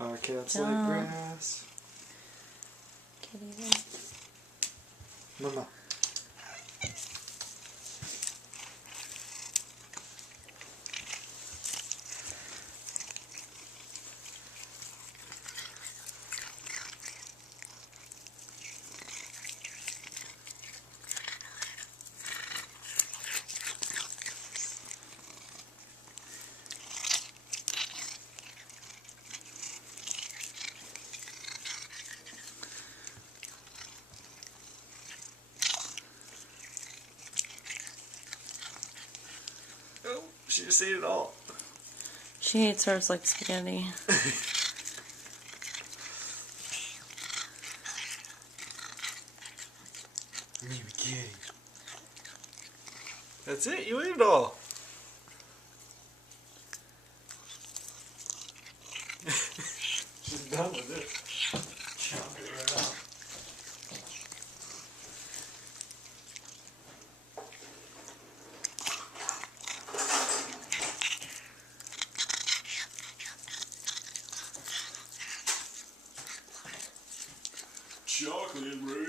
Our cats like grass. Kitty. Mama. Oh, she just ate it all. She hates hers like spaghetti. Mimi kitty. That's it, you ate it all. She's done with it. Chomp it right out. Chocolate rain.